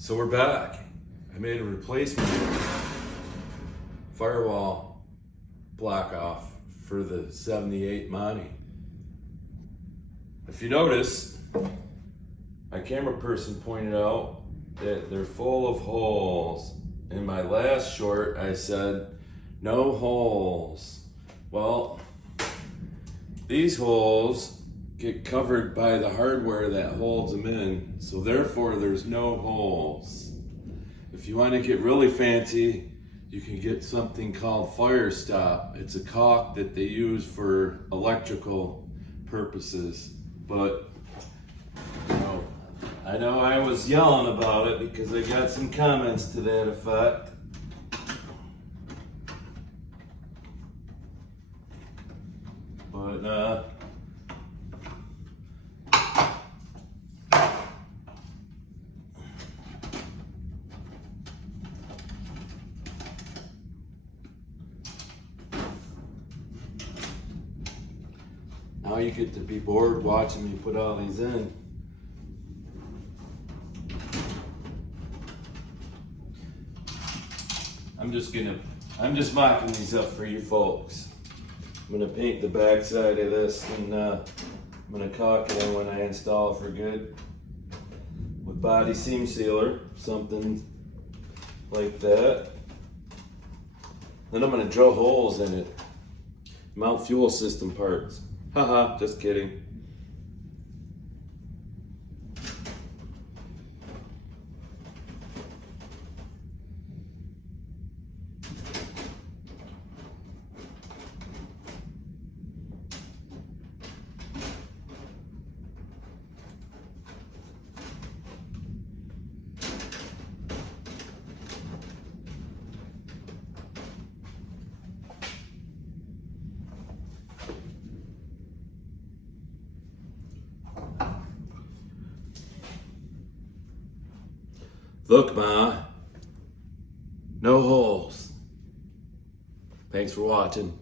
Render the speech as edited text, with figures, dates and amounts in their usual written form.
So we're back. I made a replacement firewall block off for the 78 Monty. If you notice, my camera person pointed out that they're full of holes. In my last short, I said, no holes. Well, these holes get covered by the hardware that holds them in, so therefore there's no holes. If you want to get really fancy, you can get something called fire stop. It's a caulk that they use for electrical purposes, but I know I was yelling about it because I got some comments to that effect. But now you get to be bored watching me put all these in. I'm just mocking these up for you folks. I'm gonna paint the back side of this and I'm gonna caulk it in when I install it for good with body seam sealer, something like that. Then I'm gonna drill holes in it, mount fuel system parts. Haha, just kidding. Look, Ma, no holes. Thanks for watching.